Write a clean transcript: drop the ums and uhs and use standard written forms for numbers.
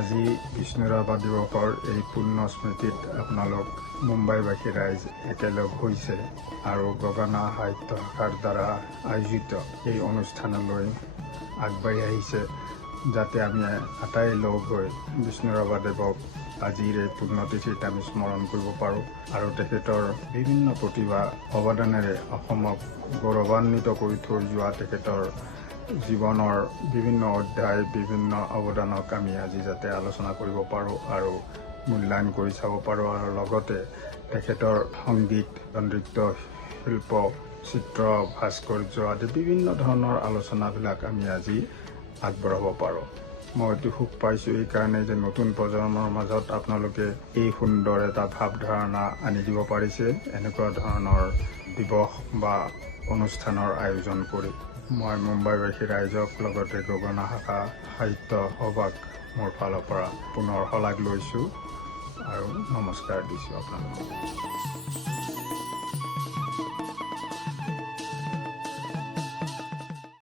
আজি বিষ্ণুৰাভা দিৱসৰ এই পূৰ্ণ স্মৃতিত আপোনালোক মুম্বাইবাসী ৰাইজ একেলগ হৈছে আৰু গগনা সাহিত্য শাখাৰ দ্বাৰা আয়োজিত এই অনুষ্ঠানলৈ আগবাঢ়ি আহিছে যাতে আমি আটাই লগ হৈ বিষ্ণুৰাভা দেৱক আজিৰ এই পুণ্যতিথিত আমি স্মৰণ কৰিব পাৰোঁ আৰু তেখেতৰ বিভিন্ন প্ৰতিভা অৱদানেৰে অসমক গৌৰৱান্বিত কৰি থৈ যোৱা তেখেতৰ জীৱনৰ বিভিন্ন অধ্যায় বিভিন্ন অৱদানক আমি আজি যাতে আলোচনা কৰিব পাৰোঁ আৰু মূল্যায়ন কৰি চাব পাৰোঁ আৰু লগতে তেখেতৰ সংগীত নৃত্য শিল্প চিত্ৰ ভাস্কৰ্য আদি বিভিন্ন ধৰণৰ আলোচনাবিলাক আমি আজি আগবঢ়াব পাৰোঁ। মই অতি সুখ পাইছোঁ এইকাৰণে যে নতুন প্ৰজন্মৰ মাজত আপোনালোকে এই সুন্দৰ এটা ভাৱধাৰণা আনি দিব পাৰিছে এনেকুৱা ধৰণৰ দিৱস বা অনুষ্ঠানৰ আয়োজন কৰি। মই মুম্বাইবাসী ৰাইজক লগতে গগনা শাখা সাহিত্য সভাক মোৰ ফালৰ পৰা পুনৰ শলাগ লৈছোঁ আৰু নমস্কাৰ দিছোঁ আপোনালোকক।